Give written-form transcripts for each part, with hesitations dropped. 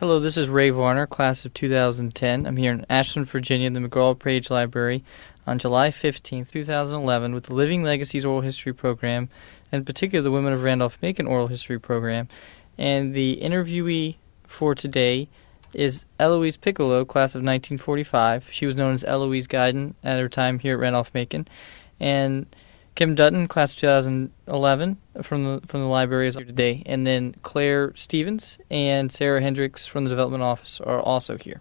Hello, this is Ray Varner, class of 2010. I'm here in Ashland, Virginia, the McGraw-Page Library on July 15th, 2011 with the Living Legacies Oral History Program, and in particular the Women of Randolph-Macon Oral History Program. And the interviewee for today is Eloise Piccolo, class of 1945. She was known as Eloise Goddin at her time here at Randolph-Macon. And Kim Dutton, class of 2011, from the library is here today, and then Claire Stevens and Sarah Hendricks from the development office are also here.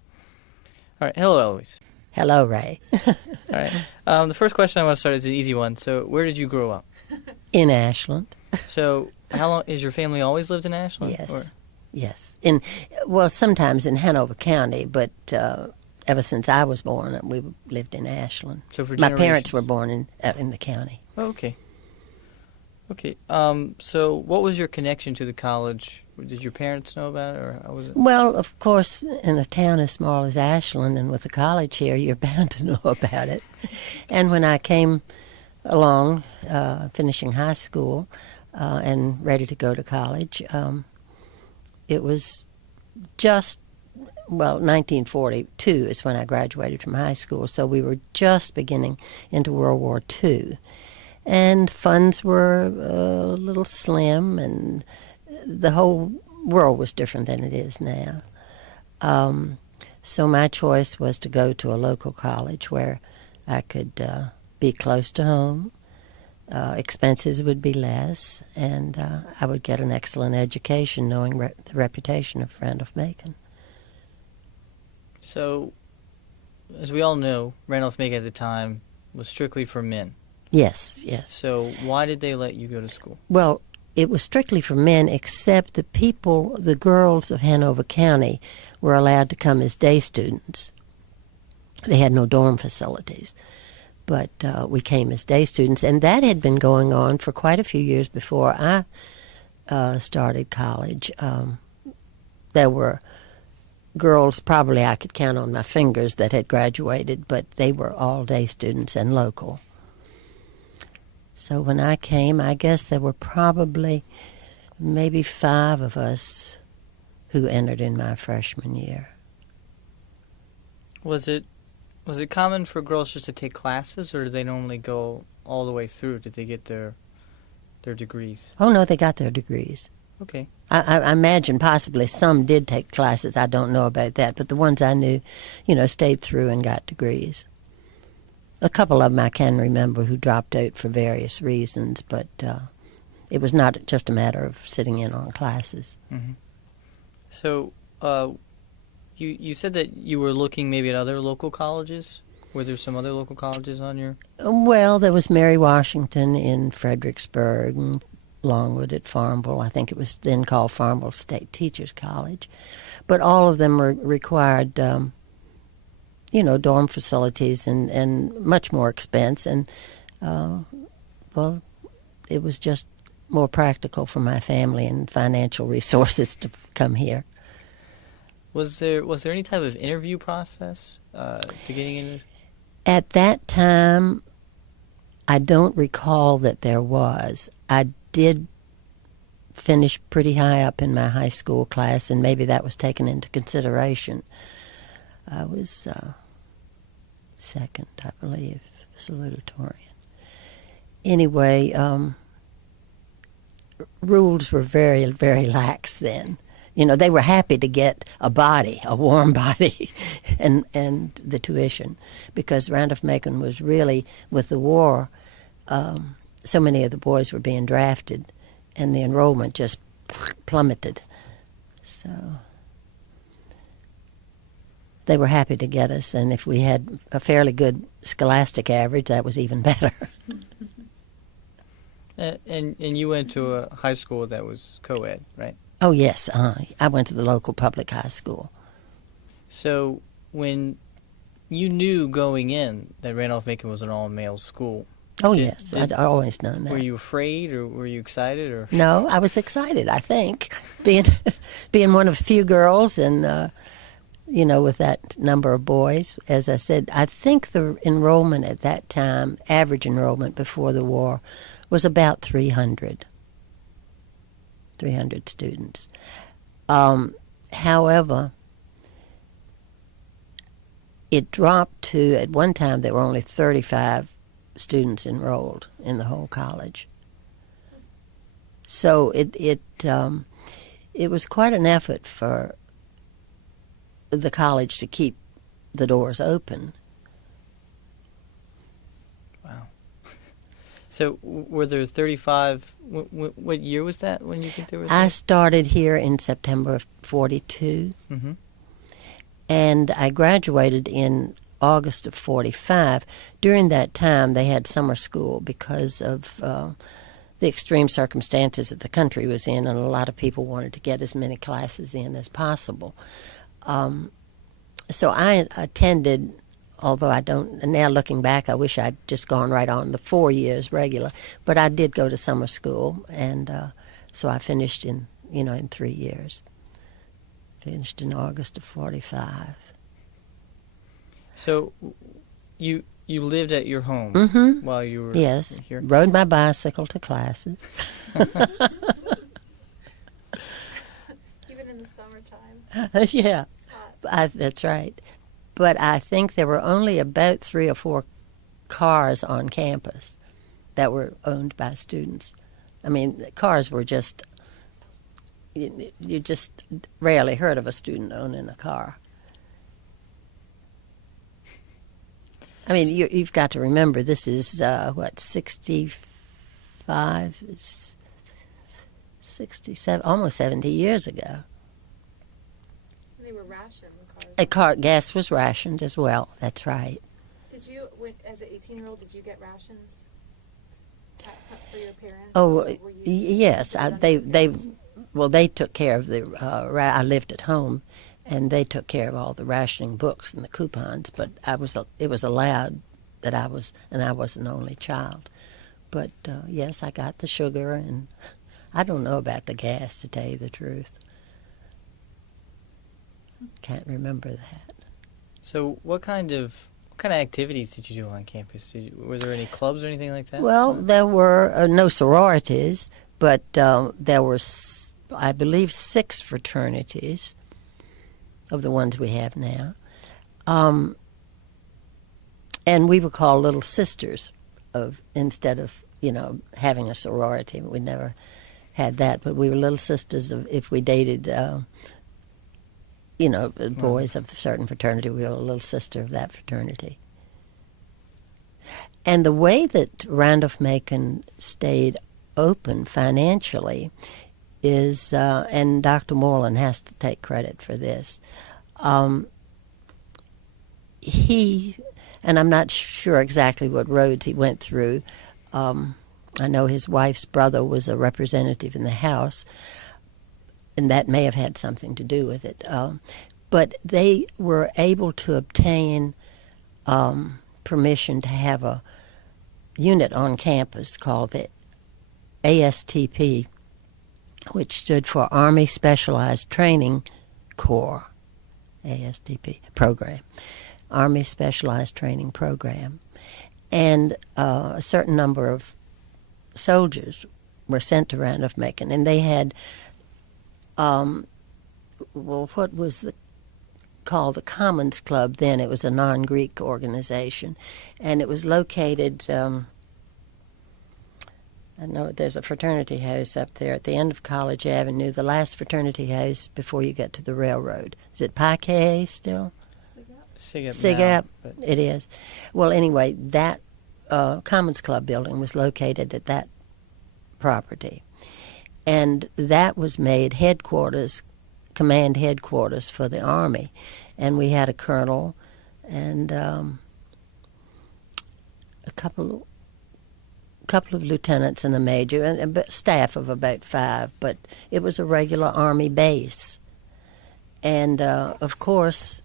All right, hello, Eloise. Hello, Ray. All right, the first question I want to start is an easy one. So, where did you grow up? In Ashland. So, how long is your family always lived in Ashland? Yes. Or? Yes. Sometimes in Hanover County, but ever since I was born, we lived in Ashland. So for my parents were born in the county. Oh, okay. Okay. So, what was your connection to the college? Did your parents know about it, or how was it? Well, of course, in a town as small as Ashland, and with a college here, you're bound to know about it. And when I came along, finishing high school and ready to go to college, it was just 1942 is when I graduated from high school, so we were just beginning into World War II. And funds were a little slim, and the whole world was different than it is now. So my choice was to go to a local college where I could be close to home, expenses would be less, and I would get an excellent education knowing the reputation of Randolph-Macon. So, as we all know, Randolph-Macon at the time was strictly for men. Yes, yes. So, why did they let you go to school? Well, it was strictly for men, except the girls of Hanover County were allowed to come as day students. They had no dorm facilities, but we came as day students, and that had been going on for quite a few years before I started college. There were girls, probably I could count on my fingers, that had graduated, but they were all day students and local. So when I came, I guess there were probably maybe 5 of us who entered in my freshman year. Was it common for girls just to take classes, or did they normally go all the way through? Did they get their degrees? Oh, no, they got their degrees. Okay. I imagine possibly some did take classes. I don't know about that, but the ones I knew, stayed through and got degrees. A couple of them I can remember who dropped out for various reasons, but it was not just a matter of sitting in on classes. Mm-hmm. So, you said that you were looking maybe at other local colleges? Were there some other local colleges on your... Well, there was Mary Washington in Fredericksburg, and Longwood at Farmville. I think it was then called Farmville State Teachers College. But all of them required, dorm facilities and much more expense. And, it was just more practical for my family and financial resources to come here. Was there any type of interview process to getting in? At that time, I don't recall that there was. I did finish pretty high up in my high school class, and maybe that was taken into consideration. I was second, I believe, salutatorian. Anyway, rules were very, very lax then. They were happy to get a warm body, and the tuition, because Randolph-Macon was really, with the war, so many of the boys were being drafted, and the enrollment just plummeted. So they were happy to get us, and if we had a fairly good scholastic average, that was even better. And you went to a high school that was co-ed, right? Oh, yes. I went to the local public high school. So when you knew going in that Randolph-Macon was an all-male school... Oh, yes. I'd always known that. Were you afraid, or were you excited? Or No, I was excited, I think, being one of a few girls and, with that number of boys. As I said, I think the enrollment at that time, average enrollment before the war, was about 300 students. However, it dropped to, at one time, there were only 35 students enrolled in the whole college. So it was quite an effort for the college to keep the doors open. Wow. So were there 35? What year was that when you think there was? I started here in September of 42, Mm-hmm. and I graduated in August of 45. During that time, they had summer school because of the extreme circumstances that the country was in, and a lot of people wanted to get as many classes in as possible. So I attended, although I don't, now looking back, I wish I'd just gone right on the 4 years regular, but I did go to summer school, and so I finished in 3 years. Finished in August of 45. So you lived at your home while you were Yes, here? rode my bicycle to classes. Even in the summertime. Yeah, It's hot. that's right. But I think there were only about 3 or 4 cars on campus that were owned by students. I mean, cars were just, you just rarely heard of a student owning a car. I mean, you've got to remember, this is, 65, 67, almost 70 years ago. They were rationed cars. Gas was rationed as well, that's right. Did you, as an 18-year-old, did you get rations for your parents? Oh, Or were you yes, dependent on your parents? they took care of the, I lived at home, and they took care of all the rationing books and the coupons, but it was allowed that I was an only child. But yes, I got the sugar, and I don't know about the gas, to tell you the truth. Can't remember that. So what kind of activities did you do on campus? Were there any clubs or anything like that? Well, there were no sororities, but there were, I believe, 6 fraternities of the ones we have now. And we were called Little Sisters instead of, having a sorority. We never had that, but we were Little Sisters if we dated, boys of a certain fraternity. We were a little sister of that fraternity. And the way that Randolph-Macon stayed open financially is, and Dr. Moreland has to take credit for this, he, and I'm not sure exactly what roads he went through. I know his wife's brother was a representative in the House, and that may have had something to do with it. But they were able to obtain permission to have a unit on campus called the ASTP, which stood for Army Specialized Training Corps, ASTP program, Army Specialized Training Program. And a certain number of soldiers were sent to Randolph-Macon, and they had, what was called the Commons Club then. It was a non-Greek organization, and it was located, I know there's a fraternity house up there at the end of College Avenue, the last fraternity house before you get to the railroad. Is it Pike still? SIGAP. It is. Well, anyway, that Commons Club building was located at that property. And that was made command headquarters for the Army. And we had a colonel and a couple of lieutenants and a major, and a staff of about 5, but it was a regular Army base. And, of course,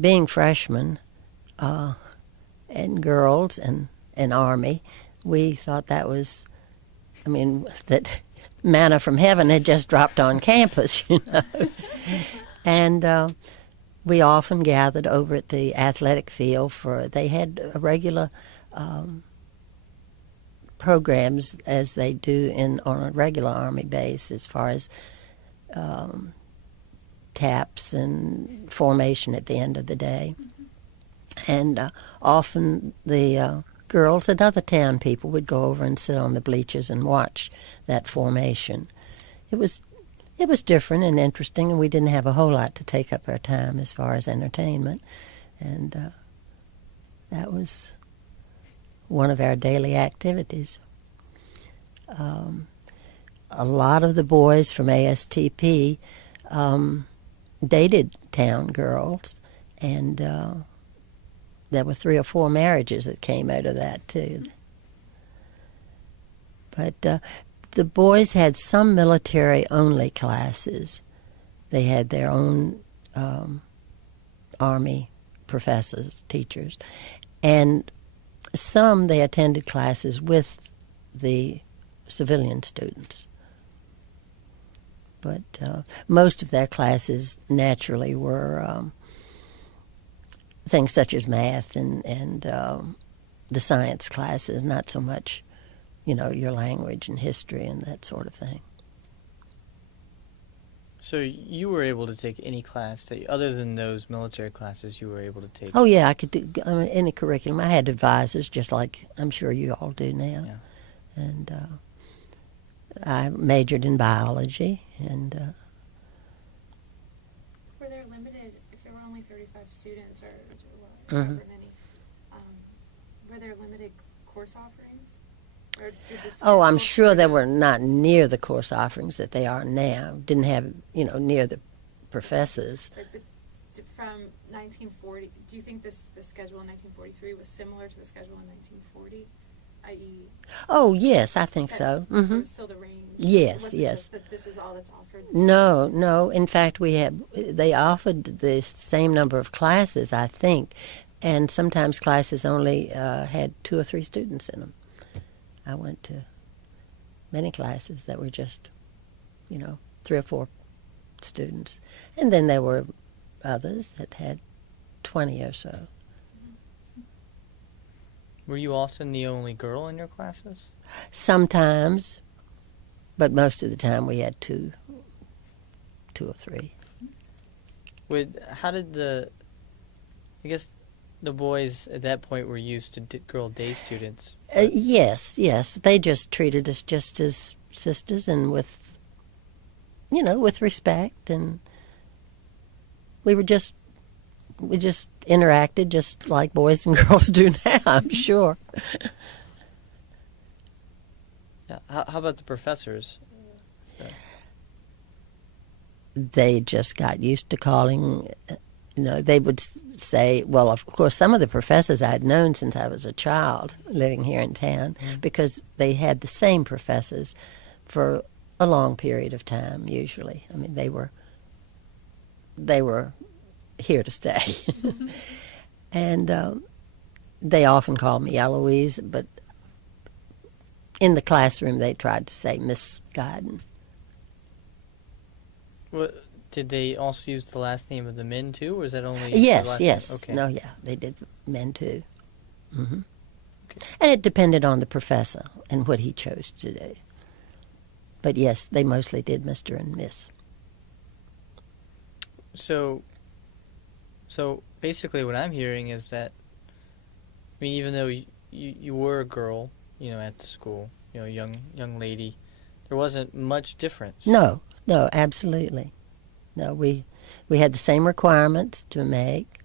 being freshmen and girls and Army, we thought that was, that manna from heaven had just dropped on campus, And we often gathered over at the athletic field they had a regular programs as they do on a regular Army base, as far as caps and formation at the end of the day. And often the girls and other town people would go over and sit on the bleachers and watch that formation. It was different and interesting, and we didn't have a whole lot to take up our time as far as entertainment. And that was one of our daily activities. A lot of the boys from ASTP dated town girls, and there were 3 or 4 marriages that came out of that, too. But the boys had some military-only classes. They had their own Army professors, teachers, and some they attended classes with the civilian students. But most of their classes naturally were things such as math and the science classes, not so much, your language and history and that sort of thing. So you were able to take any class that, other than those military classes, you were able to take? Oh, yeah, I could do any curriculum. I had advisors, just like I'm sure you all do now. Yeah. And I majored in biology. And were there limited, if there were only 35 students or however many, were there limited course offerings? Or did the I'm sure they were not near the course offerings that they are now. Didn't have, near the professors. But from 1940, do you think the schedule in 1943 was similar to the schedule in 1940? I.e. Oh, yes, I think so. Mm-hmm. Still the range? Yes, yes. yes. Just that this is all that's offered? No. In fact, they offered the same number of classes, I think, and sometimes classes only had 2 or 3 students in them. I went to many classes that were just, 3 or 4 students. And then there were others that had 20 or so. Were you often the only girl in your classes? Sometimes, but most of the time we had 2 or 3. How did I guess the boys at that point were used to girl day students? Yes. They just treated us just as sisters and with respect, and we just interacted just like boys and girls do now, I'm sure. Yeah. How about the professors? They just got used to calling, they would say, well, of course, some of the professors I'd known since I was a child living here in town, because they had the same professors for a long period of time, usually. I mean, they were here to stay. And they often called me Eloise, but in the classroom they tried to say Miss Goddin. Well, did they also use the last name of the men too, or is that only Yes, the last yes. name? Okay. No, yeah, they did men too. Mm-hmm. Okay. And it depended on the professor and what he chose to do. But yes, they mostly did Mr. and Miss. So basically what I'm hearing is that, I mean, even though you were a girl, at the school, young lady, there wasn't much difference. No, absolutely. No, we had the same requirements to make,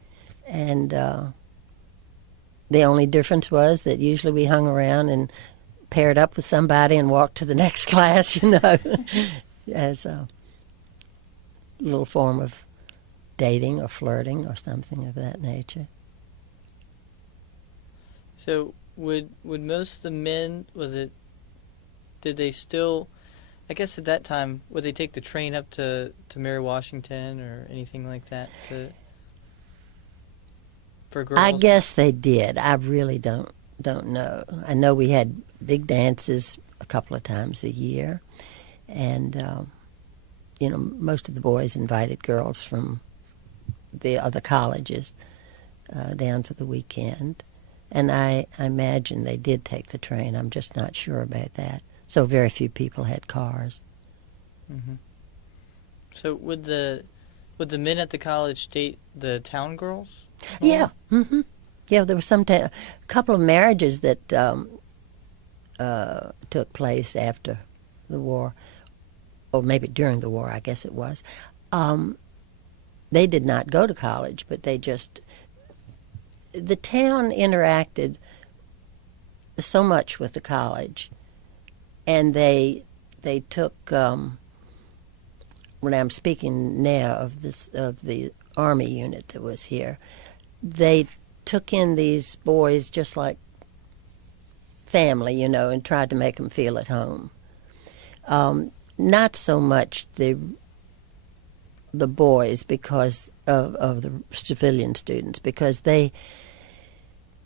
and the only difference was that usually we hung around and paired up with somebody and walked to the next class, as a little form of dating or flirting or something of that nature. So would most of the men, did they still, I guess at that time, would they take the train up to Mary Washington or anything like that for girls? I guess they did. I really don't know. I know we had big dances a couple of times a year, and most of the boys invited girls from the other colleges down for the weekend, and I imagine they did take the train. I'm just not sure about that. So very few people had cars. Mm-hmm. So would the Would the men at the college date the town girls? Yeah. Mm-hmm. Yeah, there was a couple of marriages that took place after the war, or maybe during the war, I guess it was. They did not go to college, but the town interacted so much with the college, and they took. When I'm speaking now of the Army unit that was here, they took in these boys just like family, and tried to make them feel at home. Not so much the boys because of the civilian students, because they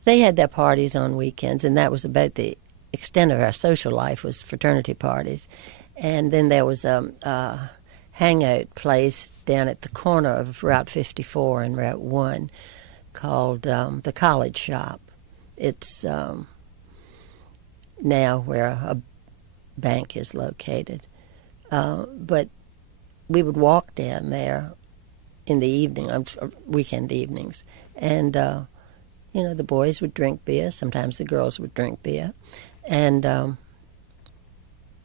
had their parties on weekends, and that was about the extent of our social life, was fraternity parties. And then there was a hangout place down at the corner of Route 54 and Route 1 called the College Shop. It's now where a bank is located. But we would walk down there in the evening, weekend evenings, and the boys would drink beer. Sometimes the girls would drink beer, and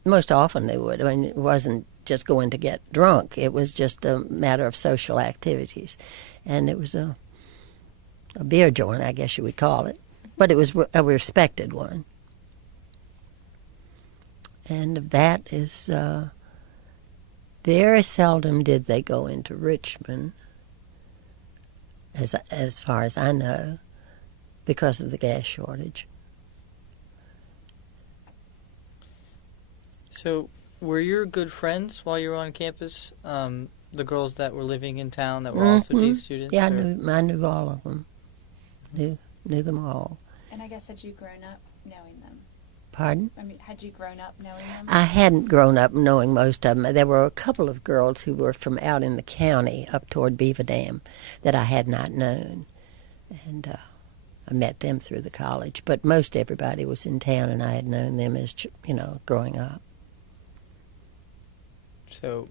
most often they would. I mean, it wasn't just going to get drunk. It was just a matter of social activities, and it was a beer joint, I guess you would call it, but it was a respected one. And that is very seldom did they go into Richmond, as far as I know, because of the gas shortage. So, were your good friends while you were on campus, the girls that were living in town that were also day students? Yeah, I knew all of them. Knew them all. And I guess had you grown up knowing them? Pardon? I mean, had you grown up knowing them? I hadn't grown up knowing most of them. There were a couple of girls who were from out in the county up toward Beaver Dam that I had not known. And I met them through the college. But most everybody was in town, and I had known them as, growing up. So,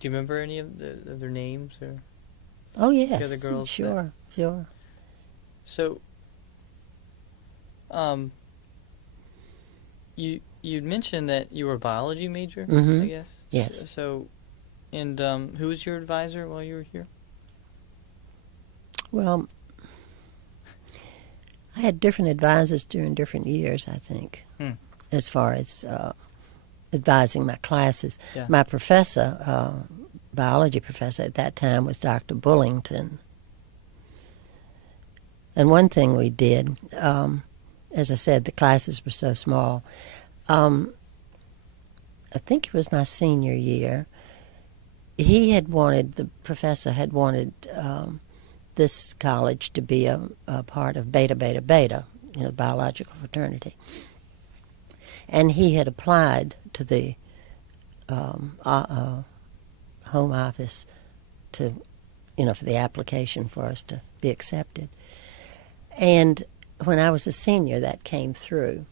do you remember any of their names? Or oh, yes. The other girls? Sure. So, you mentioned that you were a biology major, Mm-hmm. I guess? Yes. So, and who was your advisor while you were here? Well, I had different advisors during different years, I think, as far as advising my classes. Yeah. My professor, biology professor at that time, was Dr. Bullington. And one thing we did, as I said, the classes were so small. I think it was my senior year. The professor had wanted this college to be a part of Beta Beta Beta, biological fraternity. And he had applied to the home office to, for the application for us to be accepted. And when I was a senior, that came through.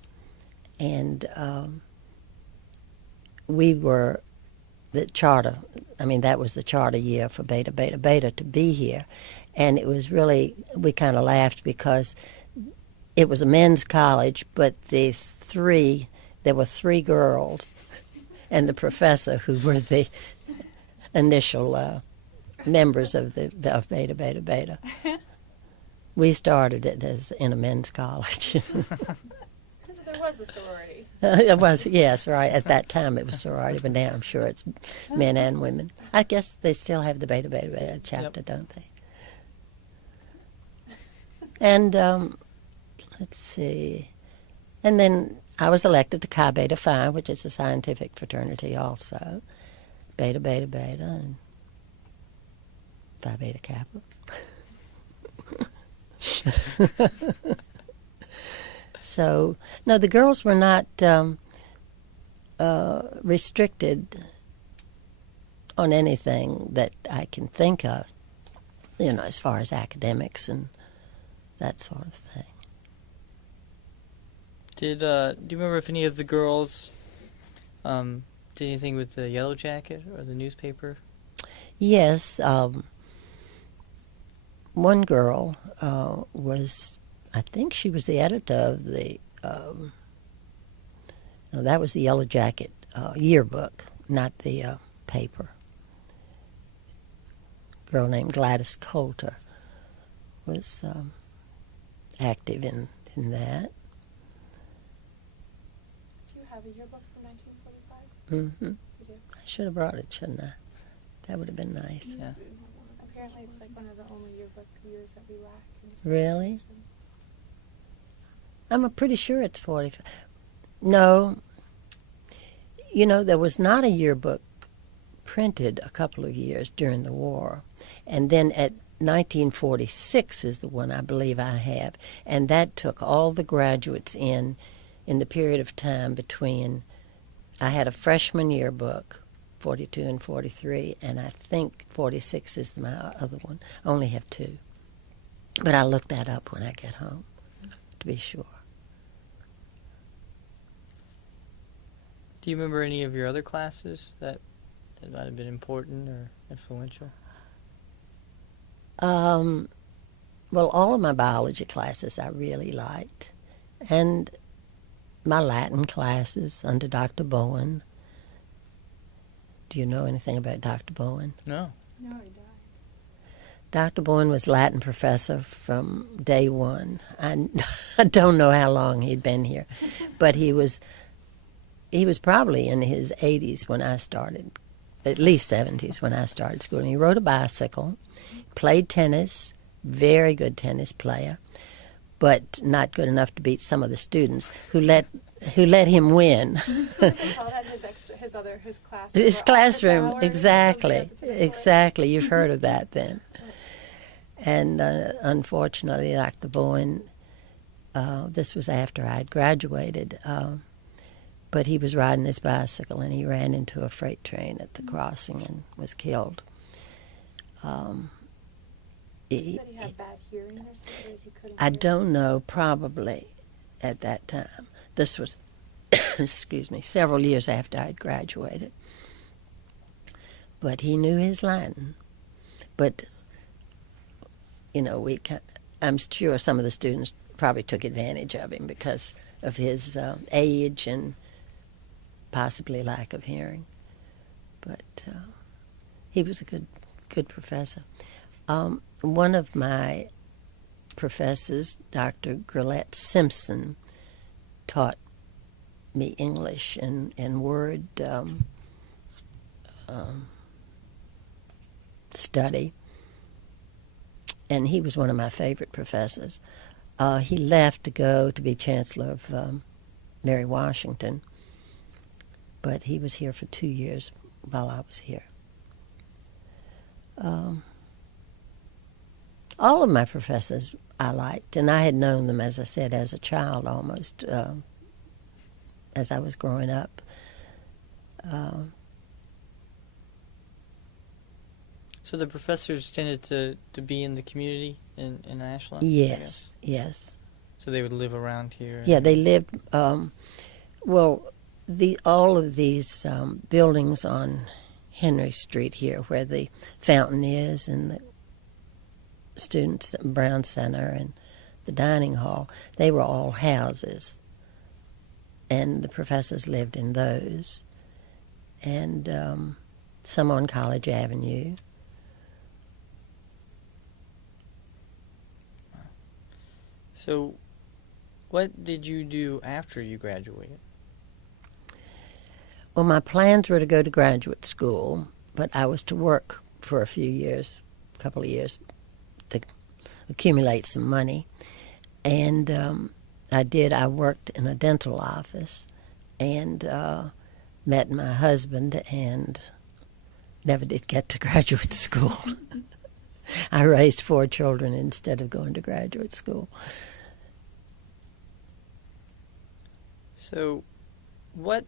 And we were the charter, that was the charter year for Beta Beta Beta to be here. And it was really, we kind of laughed because it was a men's college, but there were three girls and the professor who were the initial members of Beta Beta Beta. We started it as in a men's college. So there was a sorority. It was, yes, right. At that time it was sorority, but now I'm sure it's men and women. I guess they still have the Beta Beta Beta chapter, Yep. don't they? And let's see. And then I was elected to Chi Beta Phi, which is a scientific fraternity also. Beta Beta Beta and Phi Beta Kappa. So, no, the girls were not restricted on anything that I can think of, as far as academics and that sort of thing. Do you remember if any of the girls did anything with the Yellow Jacket or the newspaper? Yes, one girl I think she was the editor of the, no, that was the Yellow Jacket yearbook, not the paper. A girl named Gladys Coulter was active in that. Do you have a yearbook from 1945? Mm-hmm. You do? I should have brought it, shouldn't I? That would have been nice. Yeah. Apparently it's like one of the only yearbook years that we lack. In this Really? generation. I'm pretty sure it's 45. No. You know, there was not a yearbook printed a couple of years during the war. And then at 1946 is the one I believe I have. And that took all the graduates in the period of time between, I had a freshman yearbook, 42 and 43, and I think 46 is my other one. I only have two. But I'll look that up when I get home, to be sure. Do you remember any of your other classes that might have been important or influential? Well, all of my biology classes I really liked. And my Latin classes under Dr. Bowen. Do you know anything about Dr. Bowen? No. No, I died. Dr. Bowen was Latin professor from day one. I don't know how long he'd been here, but he was probably in his 80s when I started, at least 70s when I started school. And he rode a bicycle, played tennis, very good tennis player, but not good enough to beat some of the students who let him win. They call that his classroom. His classroom, hours, exactly, so exactly. You've heard of that then. And unfortunately, Dr. Bowen, this was after I'd graduated, but he was riding his bicycle and he ran into a freight train at the crossing and was killed. He said he had bad hearing or something, or he couldn't I hear? don't know, probably at that time. This was, excuse me, several years after I'd graduated. But he knew his Latin. But, you know, I'm sure some of the students probably took advantage of him because of his age and possibly lack of hearing. But he was a good professor. One of my professors, Dr. Grillette Simpson, taught me English and word study, and he was one of my favorite professors. He left to go to be Chancellor of Mary Washington, but he was here for 2 years while I was here. All of my professors I liked, and I had known them, as I said, as a child almost, as I was growing up. So the professors tended to be in the community in Ashland? Yes, yes. So they would live around here? Yeah, they lived, all of these buildings on Henry Street here, where the fountain is and the Students Brown Center and the dining hall, they were all houses. And the professors lived in those. And some on College Avenue. So what did you do after you graduated? Well, my plans were to go to graduate school, but I was to work for a couple of years, to accumulate some money. And I worked in a dental office and met my husband and never did get to graduate school. I raised 4 children instead of going to graduate school. So what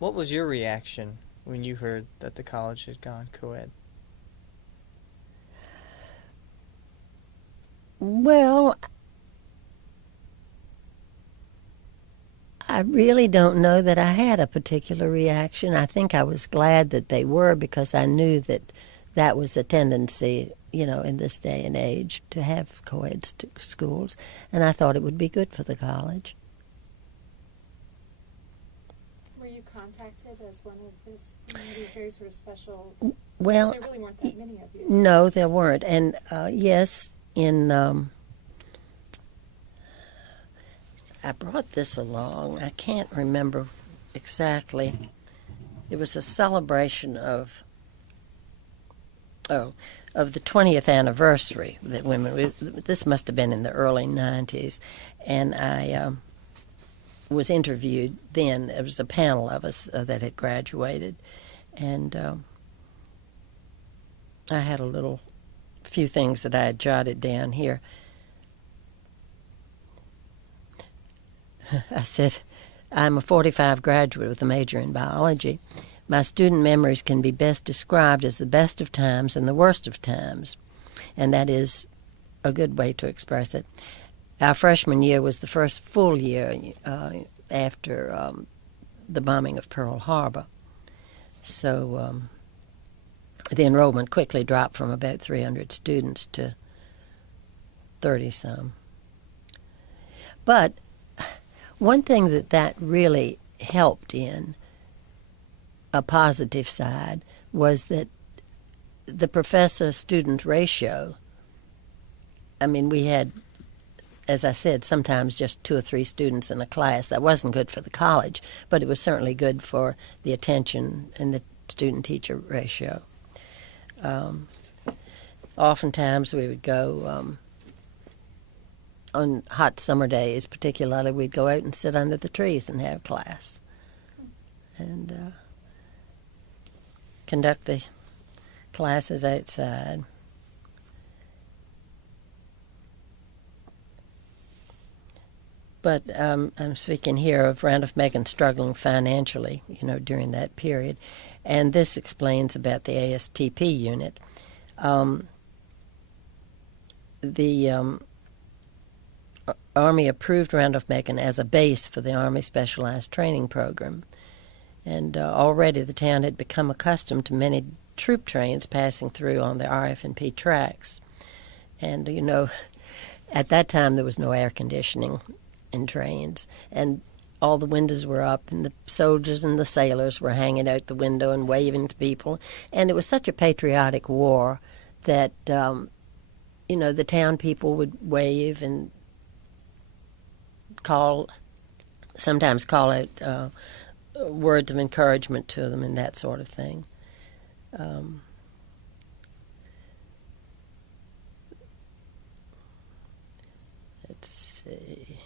was your reaction when you heard that the college had gone co-ed? Well, I really don't know that I had a particular reaction. I think I was glad that they were, because I knew that that was a tendency, in this day and age, to have co-ed schools, and I thought it would be good for the college. Were you contacted as one of these very sort of special? Well, there really weren't that many of you. No, there weren't, and yes, I brought this along. I can't remember exactly. It was a celebration of the 20th anniversary that women. This must have been in the early 90s, and I was interviewed then. It was a panel of us that had graduated, and I had a few things that I had jotted down here. I said, I'm a 45 graduate with a major in biology. My student memories can be best described as the best of times and the worst of times, and that is a good way to express it. Our freshman year was the first full year after the bombing of Pearl Harbor. So the enrollment quickly dropped from about 300 students to 30-some. But one thing that really helped in a positive side was that the professor-student ratio, we had, as I said, sometimes just 2 or 3 students in a class. That wasn't good for the college, but it was certainly good for the attention and the student-teacher ratio. Oftentimes we would go, on hot summer days particularly, we'd go out and sit under the trees and have class and conduct the classes outside. But I'm speaking here of Randolph-Macon struggling financially, during that period. And this explains about the ASTP unit. The Army approved Randolph-Macon as a base for the Army Specialized Training Program. And already the town had become accustomed to many troop trains passing through on the RF&P tracks. And, at that time there was no air conditioning in trains, and all the windows were up, and the soldiers and the sailors were hanging out the window and waving to people. And it was such a patriotic war that, the town people would wave and sometimes call out words of encouragement to them and that sort of thing. Let's see.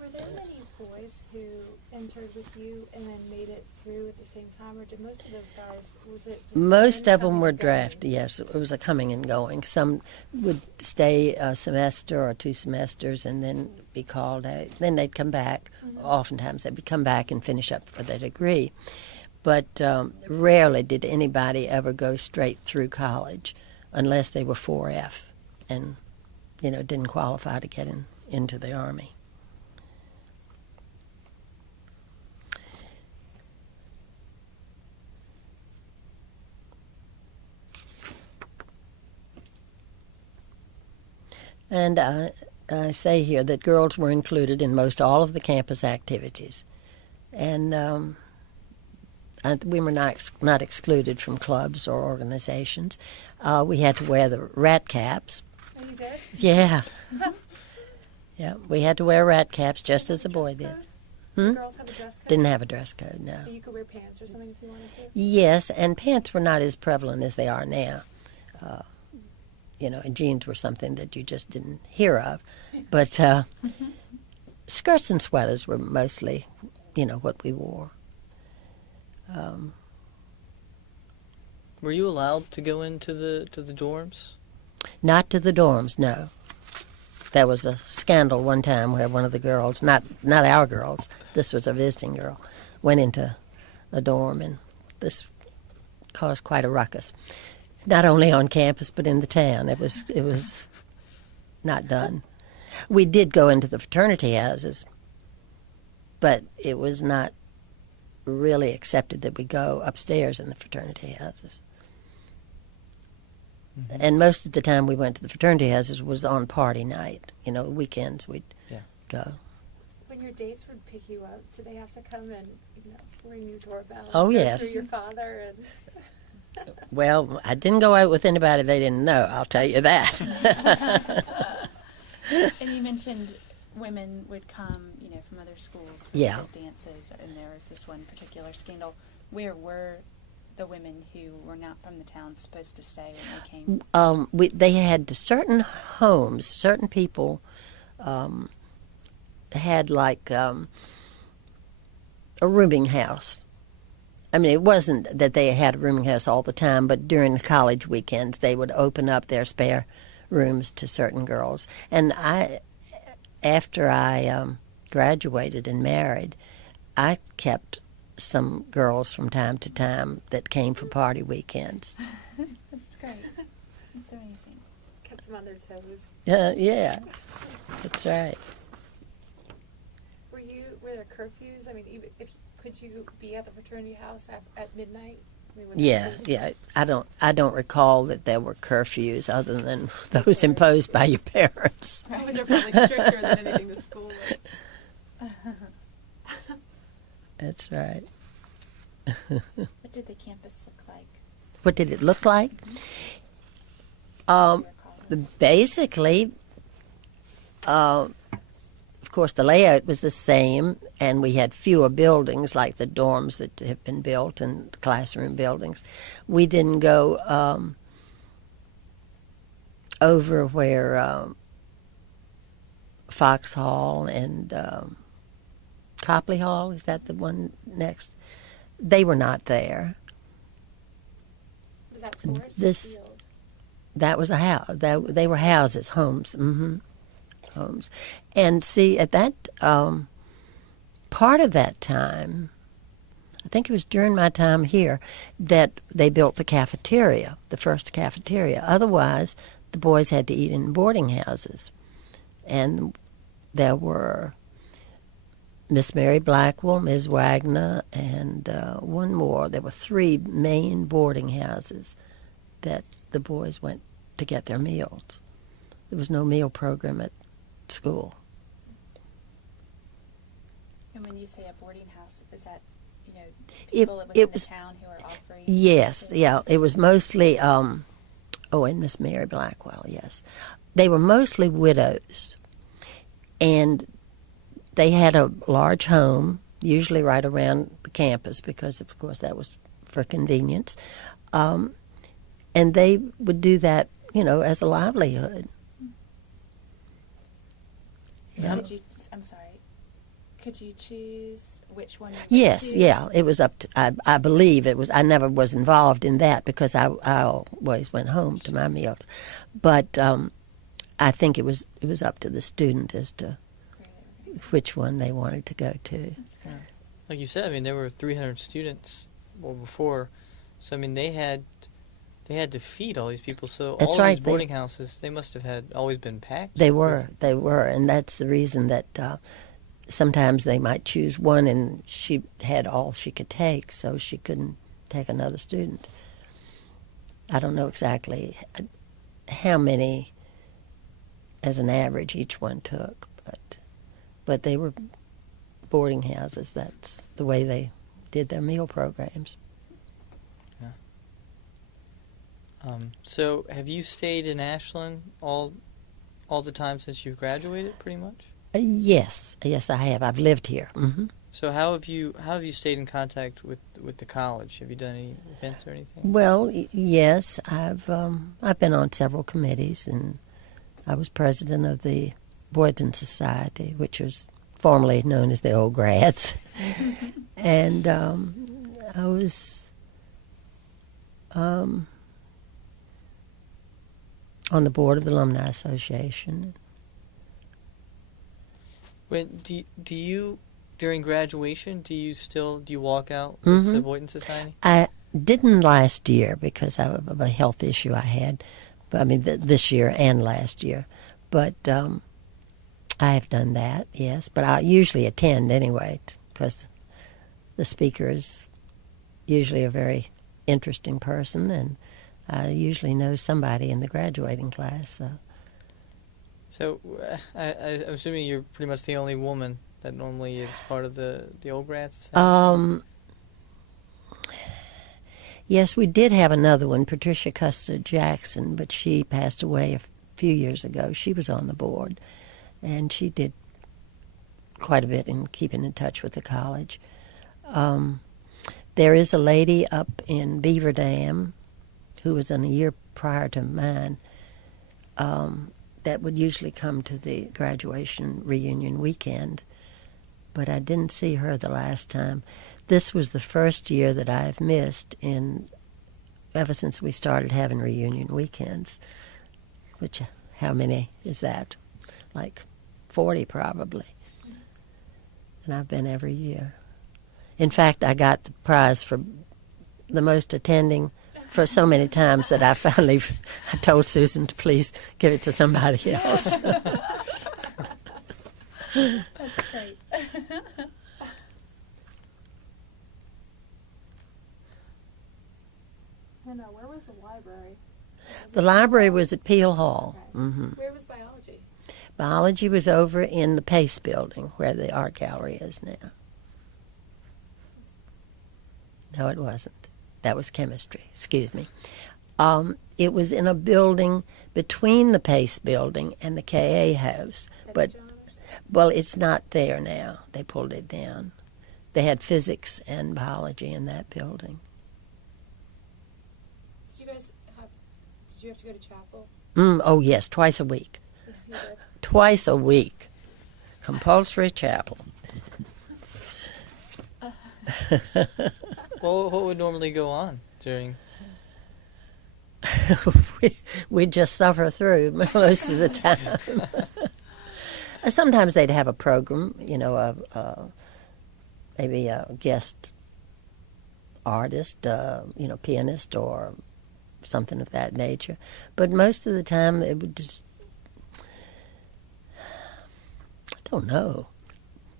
Were there many boys who entered with you and then made it through at the same time, or did most of those guys, was it just most of them were drafted, yes. It was a coming and going. Some would stay a semester or 2 semesters and then be called out. Then they'd come back. Mm-hmm. Oftentimes they would come back and finish up for their degree. But rarely did anybody ever go straight through college unless they were 4F and, didn't qualify to get into the Army. And I say here that girls were included in most all of the campus activities. And we were not excluded from clubs or organizations. We had to wear the rat caps. Oh, you did? Yeah. Yeah, we had to wear rat caps just as a boy did. Did girls have a dress code? Didn't have a dress code, no. So you could wear pants or something if you wanted to? Yes, and pants were not as prevalent as they are now. And jeans were something that you just didn't hear of. But skirts and sweaters were mostly, what we wore. Were you allowed to go into the dorms? Not to the dorms, no. There was a scandal one time where one of the girls, not our girls, this was a visiting girl, went into a dorm, and this caused quite a ruckus. Not only on campus, but in the town. It was not done. We did go into the fraternity houses, but it was not really accepted that we go upstairs in the fraternity houses. Mhm. And most of the time we went to the fraternity houses was on party night. Weekends we'd go. When your dates would pick you up, do they have to come and ring your doorbell? And Oh, go yes. through your father and. Well, I didn't go out with anybody they didn't know, I'll tell you that. And you mentioned women would come, from other schools for Yeah. the dances, and there was this one particular scandal. Where were the women who were not from the town supposed to stay when they came? They had certain homes, certain people had like a rooming house. I mean, it wasn't that they had a rooming house all the time, but during the college weekends, they would open up their spare rooms to certain girls. And after I graduated and married, I kept some girls from time to time that came for party weekends. That's great. That's amazing. Kept them on their toes. Yeah, that's right. Were there curfews? I mean, even could you be at the fraternity house at midnight? I mean, Yeah. I don't recall that there were curfews other than those imposed by your parents. Which are probably stricter than anything the school would. That's right. What did the campus look like? What did it look like? Do you recall? Basically, of course, the layout was the same, and we had fewer buildings like the dorms that have been built and classroom buildings. We didn't go over where Fox Hall and Copley Hall, is that the one next? They were not there. Was that forest This- or field? That was a house. They were houses, homes. Homes. And see, at that part of that time, I think it was during my time here, that they built the cafeteria, the first cafeteria. Otherwise, the boys had to eat in boarding houses. And there were Miss Mary Blackwell, Ms. Wagner, and one more. There were 3 main boarding houses that the boys went to get their meals. There was no meal program at school. And when you say a boarding house, is that, It- people within it was- the town who are offering? Yes, yeah. It was mostly, and Miss Mary Blackwell, yes. They were mostly widows. And they had a large home, usually right around the campus, because, of course, that was for convenience. And they would do that, as a livelihood. Yeah. I'm sorry. Could you choose which one? You went Yes, to? yeah. It was up to, I believe it was, I never was involved in that because I always went home to my meals. But I think it was up to the student as to which one they wanted to go to. Like you said, I mean, there were 300 students before, so I mean, they had to feed all these people. So That's all right, these boarding houses, they must have always been packed. They were, and that's the reason that sometimes they might choose one, and she had all she could take, so she couldn't take another student. I don't know exactly how many, as an average, each one took, but they were boarding houses. That's the way they did their meal programs. So have you stayed in Ashland all the time since you've graduated, pretty much? Yes, I have. I've lived here. So how have you stayed in contact with the college? Have you done any events or anything? Well, yes, I've been on several committees, and I was president of the Boyden Society, which was formerly known as the Old Grads, and I was on the board of the Alumni Association. When do you during graduation do you walk out with the Boyden Society? I didn't last year because of a health issue I had. But I mean, this year and last year. But I have done that, yes, but I usually attend anyway, because the speaker is usually a very interesting person, and I usually know somebody in the graduating class. So I'm assuming you're pretty much the only woman that normally is part of the old grads? Yes, we did have another one, Patricia Custer Jackson, but she passed away a few years ago. She was on the board, and she did quite a bit in keeping in touch with the college. There is a lady up in Beaver Dam who was in a year prior to mine that would usually come to the graduation reunion weekend, but I didn't see her the last time. This was the first year that I've missed ever since we started having reunion weekends, which, how many is that? Like 40 probably. And I've been every year. In fact, I got the prize for the most attending for so many times that I finally told Susan to please give it to somebody else. That's great. And where was the library? The library was at Peel Hall. Okay. Mm-hmm. Where was biology? Biology was over in the Pace building where the art gallery is now. No, it wasn't. That was chemistry. Excuse me. It was in a building between the Pace building and the KA house. But, well, it's not there now. They pulled it down. They had physics and biology in that building. Did you have to go to chapel? Oh, yes, twice a week. You did? Twice a week. Compulsory chapel. Well, what would normally go on during? We'd just suffer through most of the time. Sometimes they'd have a program, maybe a guest artist, pianist or something of that nature. But most of the time it would just, I don't know.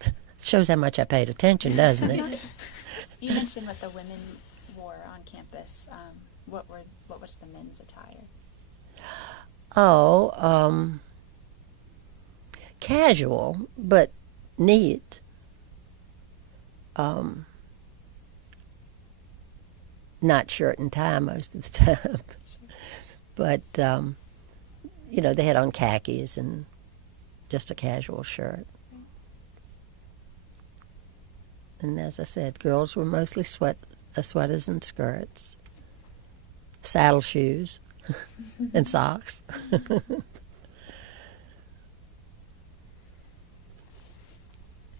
It shows how much I paid attention, doesn't it? You mentioned what the women wore on campus. What was the men's attire? Oh, casual, but neat. Not shirt and tie most of the time. But, they had on khakis and just a casual shirt. And as I said, girls were mostly sweaters and skirts, saddle shoes, and socks.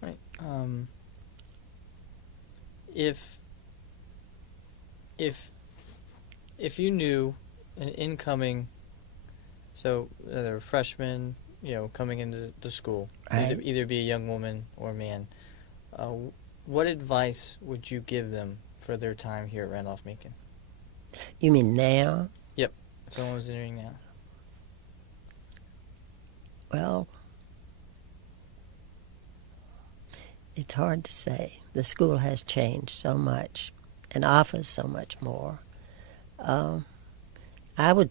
Right. If you knew an incoming, so there were freshmen, coming into the school, Right. either be a young woman or a man, what advice would you give them for their time here at Randolph-Macon? You mean now? Yep. If someone was entering now. Well, it's hard to say. The school has changed so much and offers so much more. I would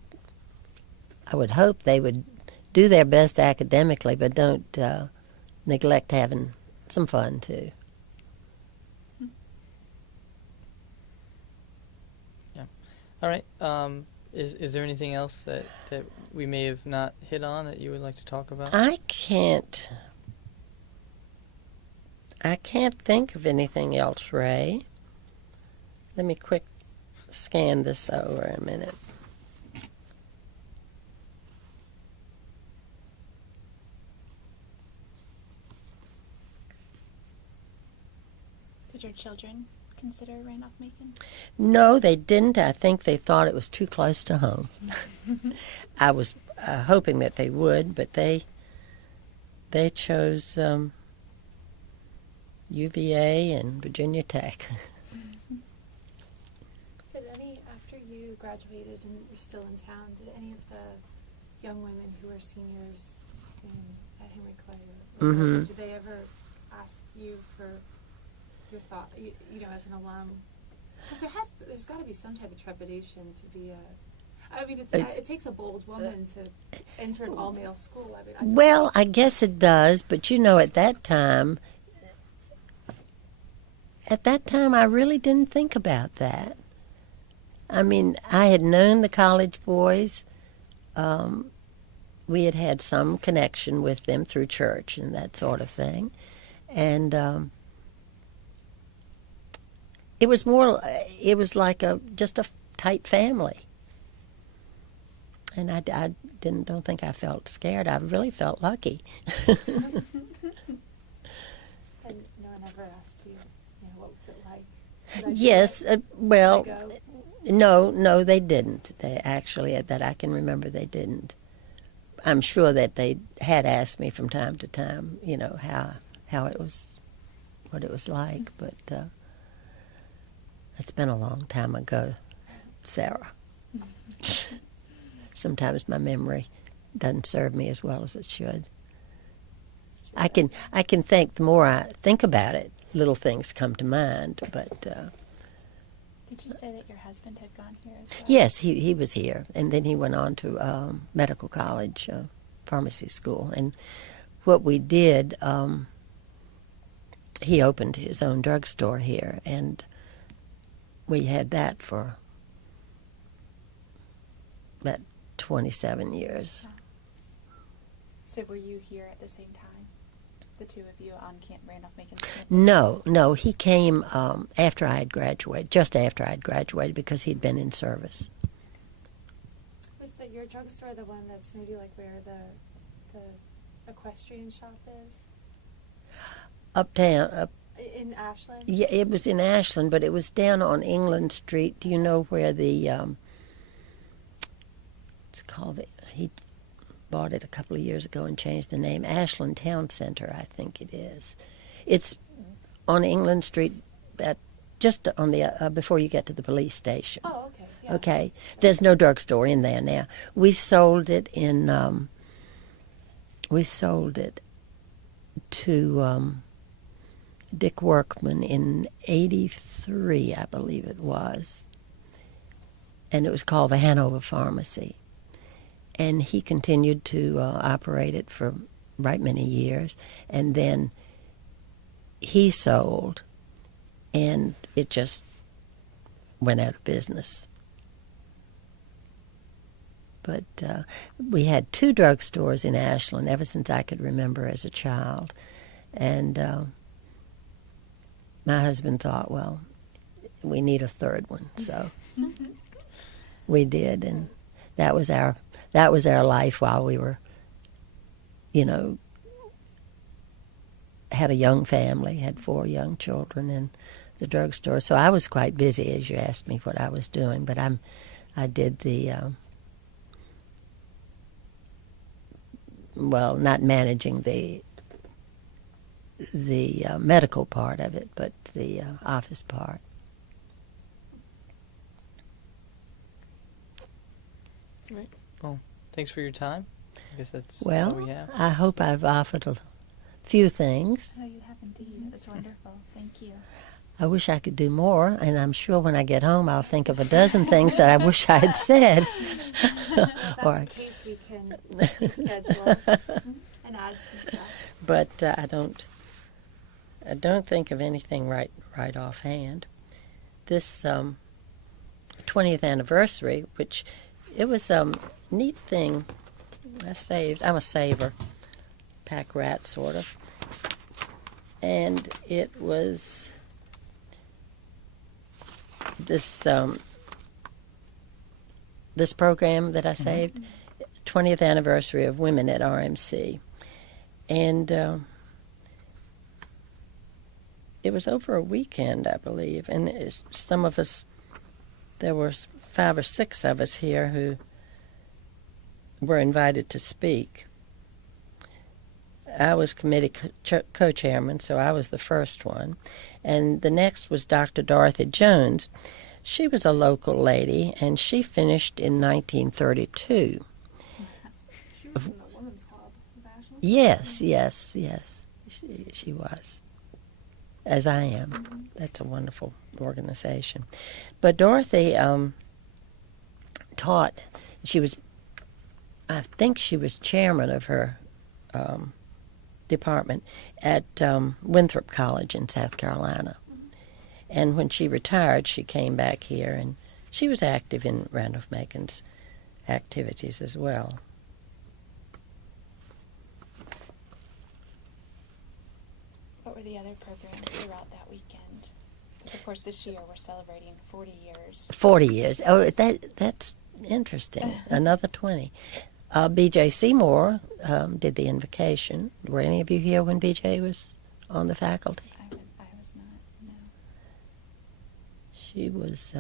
hope they would do their best academically, but don't neglect having some fun too. Yeah. All right. Is there anything else that we may have not hit on that you would like to talk about? I can't think of anything else, Ray. Let me quick scan this over a minute. Did your children consider Randolph-Macon? No, they didn't. I think they thought it was too close to home. I was hoping that they would, but they chose UVA and Virginia Tech. After you graduated and you're still in town, did any of the young women who were seniors at Henry Clay. Mm-hmm. Did they ever ask you for your thought, you know, as an alum? Because there's got to be some type of trepidation to be a. I mean, it takes a bold woman to enter an all-male school. I mean, Well, I guess it does, but you know, at that time, I really didn't think about that. I mean, I had known the college boys. We had had some connection with them through church and that sort of thing. And it was like just a tight family. And I don't think I felt scared. I really felt lucky. And no one ever asked you, what was it like? Yes, well, no, they didn't. They actually, that I can remember, they didn't. I'm sure that they had asked me from time to time, how it was, what it was like, but it's been a long time ago, Sarah. Sometimes my memory doesn't serve me as well as it should. I can think, the more I think about it, little things come to mind, but... Did you say that your husband had gone here as well? Yes, he was here, and then he went on to medical college, pharmacy school. And what we did, he opened his own drugstore here, and we had that for about 27 years. So were you here at the same time, the two of you on Randolph-Macon campus? No, he came after I had graduated, just after I had graduated, because he'd been in service. Was your drugstore the one that's maybe like where the equestrian shop is? Uptown. In Ashland? Yeah, it was in Ashland, but it was down on England Street. Do you know where the... it's called... He bought it a couple of years ago and changed the name. Ashland Town Center, I think it is. It's on England Street, just on the before you get to the police station. Oh, okay. Yeah. Okay. There's no drugstore in there now. We sold it in... we sold it to Dick Workman in 83, I believe it was. And it was called the Hanover Pharmacy. And he continued to operate it for right many years. And then he sold, and it just went out of business. But we had 2 drugstores in Ashland ever since I could remember as a child. And my husband thought, well, we need a third one. So we did, and that was our life while we were, had a young family, had 4 young children, and the drugstore. So I was quite busy, as you asked me what I was doing. But I did the not managing the medical part of it, but the office part. Right. Well, thanks for your time. I guess that's Well, all we have. I hope I've offered a few things. Oh, you have indeed. It's wonderful. Thank you. I wish I could do more, and I'm sure when I get home I'll think of a dozen things that I wish I had said. If that's the case, we can reschedule and add some stuff. But I don't think of anything right offhand. This 20th anniversary, which it was a neat thing. I'm a saver, pack rat sort of, and it was this program that I saved, 20th anniversary of women at RMC, and it was over a weekend, I believe, and some of us, there were 5 or 6 of us here who were invited to speak. I was committee co-chairman, so I was the first one. And the next was Dr. Dorothy Jones. She was a local lady, and she finished in 1932. She was in the Women's Club of Yes, yes, yes. She was, as I am. That's a wonderful organization. But Dorothy taught. She was, I think, she was chairman of her department at Winthrop College in South Carolina. And when she retired, she came back here, and she was active in Randolph-Macon's activities as well. What were the other programs throughout that weekend? Because, of course, this year we're celebrating 40 years. 40 years. Oh, that's interesting. Another 20. B.J. Seymour did the invocation. Were any of you here when B.J. was on the faculty? I was not, no. She was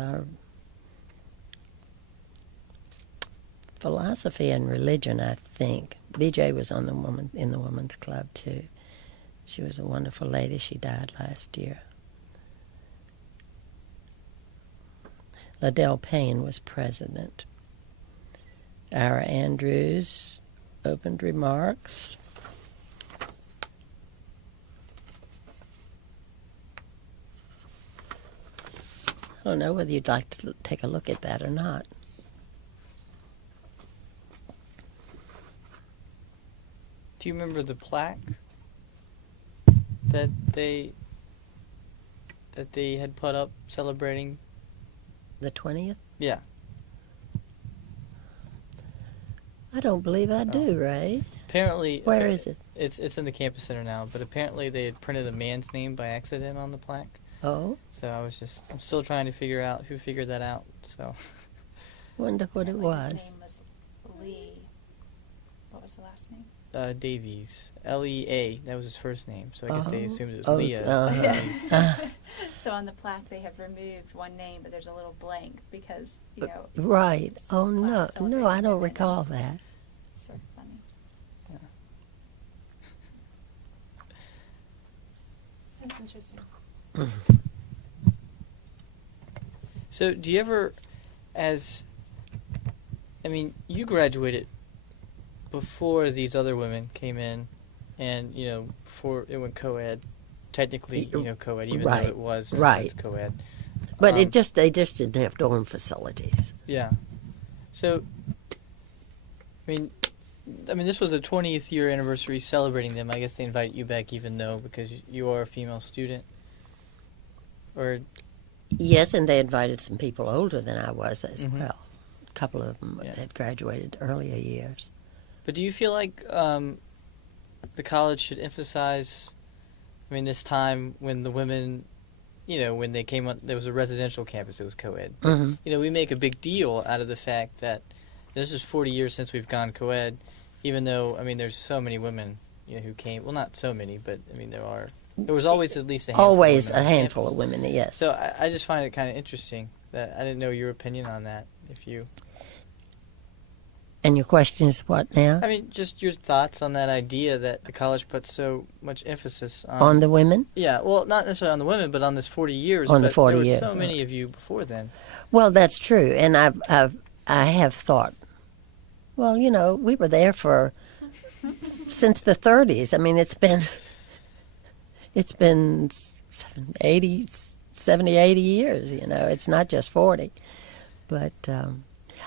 philosophy and religion, I think. B.J. was in the women's club, too. She was a wonderful lady. She died last year. Liddell Payne was president. Ira Andrews opened remarks. I don't know whether you'd like to take a look at that or not. Do you remember the plaque that they had put up celebrating? The 20th? Yeah. I don't believe I do, Ray. Apparently, Where is it? It's in the campus center now, but apparently they had printed a man's name by accident on the plaque. Oh, So I'm still trying to figure out who figured that out. So wonder what it His was. name was Lee. What was the last name? Davies, Lea. That was his first name. So I guess they Oh. assumed it was Oh, Leah. uh-huh. So on the plaque they have removed one name, but there's a little blank because, Right. it's Oh, plaque no, I celebrating don't women, recall and that. It's sort of funny. That's interesting. So do you ever, you graduated before these other women came in, and, before it went co-ed, technically, co-ed, even Right, though it was right. co-ed. But they just didn't have dorm facilities. Yeah. So, this was a 20th year anniversary celebrating them. I guess they invited you back even though, because you are a female student. Or Yes, and they invited some people older than I was as Mhm. well. A couple of them Yeah. had graduated earlier years. But do you feel like the college should emphasize, this time when the women, when they came on, there was a residential campus, it was co-ed. Mm-hmm. We make a big deal out of the fact that this is 40 years since we've gone co-ed, even though, there's so many women, who came, well, not so many, but, there was always at least a handful Always of women a on handful campus. of women, yes. So I just find it kind of interesting that I didn't know your opinion on that, if you... And your question is what now? Just your thoughts on that idea that the college puts so much emphasis on... On the women? Yeah, well, not necessarily on the women, but on this 40 years. On the but 40 there years, were so many of you before then. Well, that's true. And I have thought, well, we were there since the 30s. It's been 70, 80 years, It's not just 40. But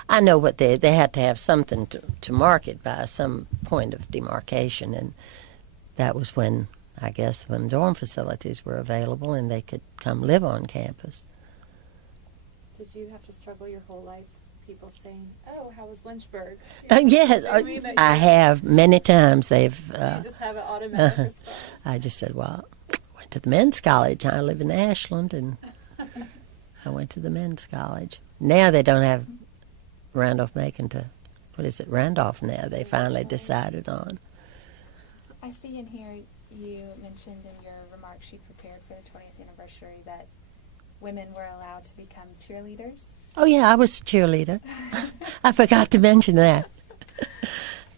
I know what they had to have something to mark it by, some point of demarcation. And that was when dorm facilities were available and they could come live on campus. Did you have to struggle your whole life? People saying, "Oh, how was Lynchburg?" Yes, I have many times. They've. You just have an automatic response. I just said, "Well, I went to the men's college. I live in Ashland, and I went to the men's college." Now they don't have Randolph-Macon to. What is it, Randolph? Now they finally decided on. I see in here you mentioned in your remarks you prepared for the 20th anniversary that women were allowed to become cheerleaders. Oh yeah, I was a cheerleader. I forgot to mention that.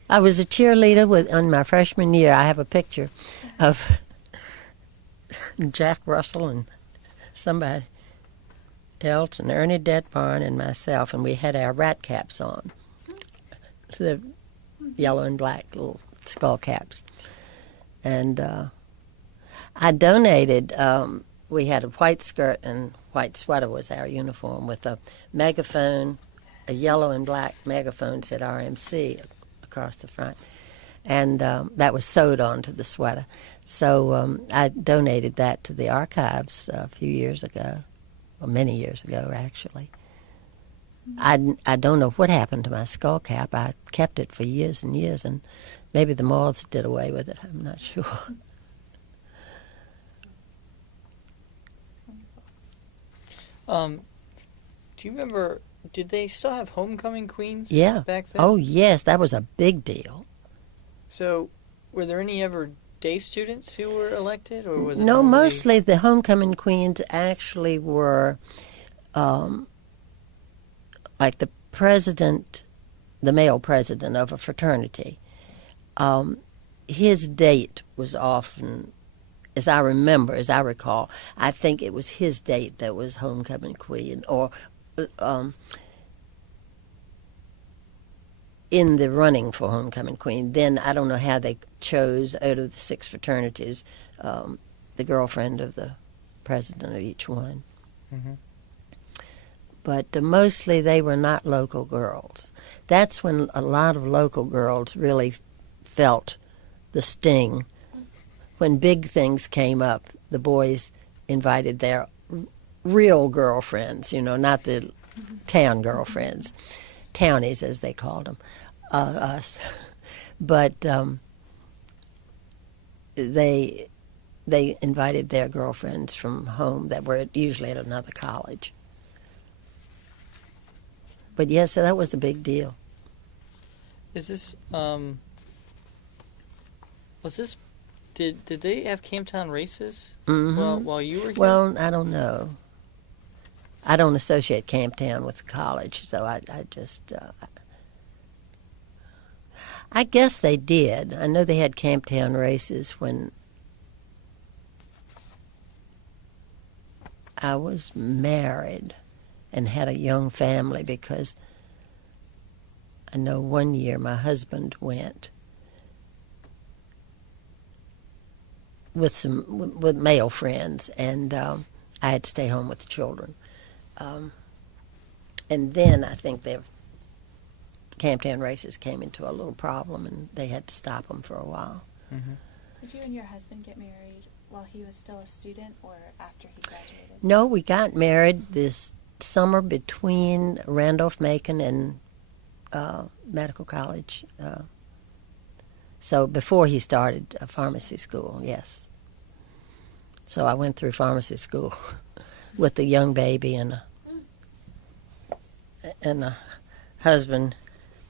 I was a cheerleader in my freshman year. I have a picture of Jack Russell and somebody else, and Ernie Detbarn and myself, and we had our rat caps on, the yellow and black little skull caps. And I donated, we had a white skirt and white sweater was our uniform with a megaphone, a yellow and black megaphone said RMC across the front. And that was sewed onto the sweater. So I donated that to the archives a few years ago, or many years ago, actually. I don't know what happened to my skull cap. I kept it for years and years, and maybe the moths did away with it. I'm not sure. Do you remember, did they still have homecoming queens Yeah. back then? Oh, yes, that was a big deal. So, were there any ever day students who were elected, or was it No, normally- mostly the homecoming queens actually were like the president, the male president of a fraternity. His date was often, as I recall, I think it was his date that was homecoming queen, or in the running for homecoming queen. Then I don't know how they chose out of the 6 fraternities the girlfriend of the president of each one. Mm-hmm. But mostly they were not local girls. That's when a lot of local girls really felt the sting. When big things came up, the boys invited their real girlfriends, not the town girlfriends, townies as they called them, us. But they invited their girlfriends from home that were usually at another college. But yes, so that was a big deal. Is this, did they have Camptown races while you were here? Well, I don't know. I don't associate Camptown with the college, so I just, I guess they did. I know they had Camptown races when I was married and had a young family, because I know one year my husband went with male friends, and I had to stay home with the children. And then I think their Camptown races came into a little problem, and they had to stop them for a while. Mm-hmm. Did you and your husband get married while he was still a student or after he graduated? No, we got married this summer between Randolph-Macon and medical college. So before he started pharmacy school, yes. So I went through pharmacy school with a young baby and a husband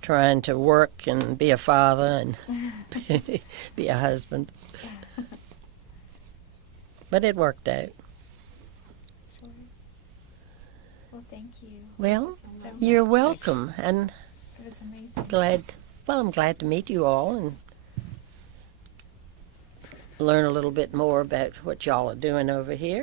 trying to work and be a father and be a husband. But it worked out. Sure. Well, thank you. Well, So you're much. welcome, and It was amazing. I'm glad to meet you all and learn a little bit more about what y'all are doing over here.